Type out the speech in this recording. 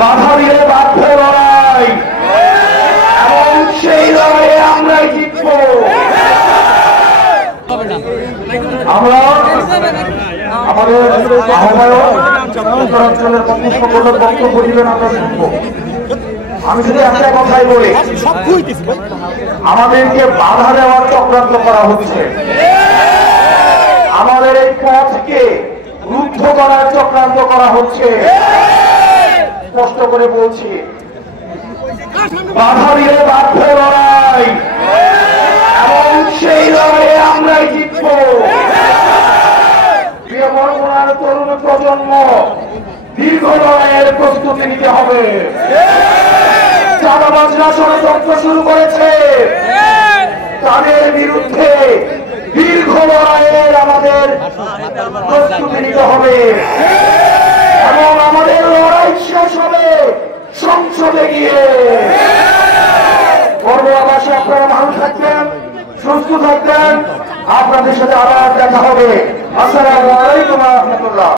বাধা দিলে বাধ্য লড়াই, এবং সেই লড়াইয়ে আমরাই জিতব। আমরা আমাদের আহ্বায়ক উত্তরাঞ্চলের কর্মসংগঠন বক্তব্য দিবেন, আমরা শুনবো। আমি শুধু একটা কথাই বলি, আমাদেরকে বাধা দেওয়ার চক্রান্ত করা হচ্ছে, আমাদের এই পথকে রুদ্ধ করার চক্রান্ত করা হচ্ছে। স্পষ্ট করে বলছি, বাধা দিলে বাধ্য লড়াই, এবং সেই লড়াইয়ে আমরাই জিতব। প্রিয় বরগুনার তরুণ প্রজন্ম, দীর্ঘ লড়াইয়ের প্রস্তুতি নিতে হবে। চাঁদাবাজরা ষড়যন্ত্র শুরু করেছে, তাদের বিরুদ্ধে দীর্ঘ লড়াইয়ের আমাদের প্রস্তুতি নিতে হবে, এবং আমাদের লড়াই শেষ হবে সংসদে গিয়ে। বরগুনাবাসী, আপনারা ভালো থাকবেন, সুস্থ থাকবেন, আপনাদের সাথে আবার দেখা হবে। আসসালামু আলাইকুম ওয়া রাহমাতুল্লাহ।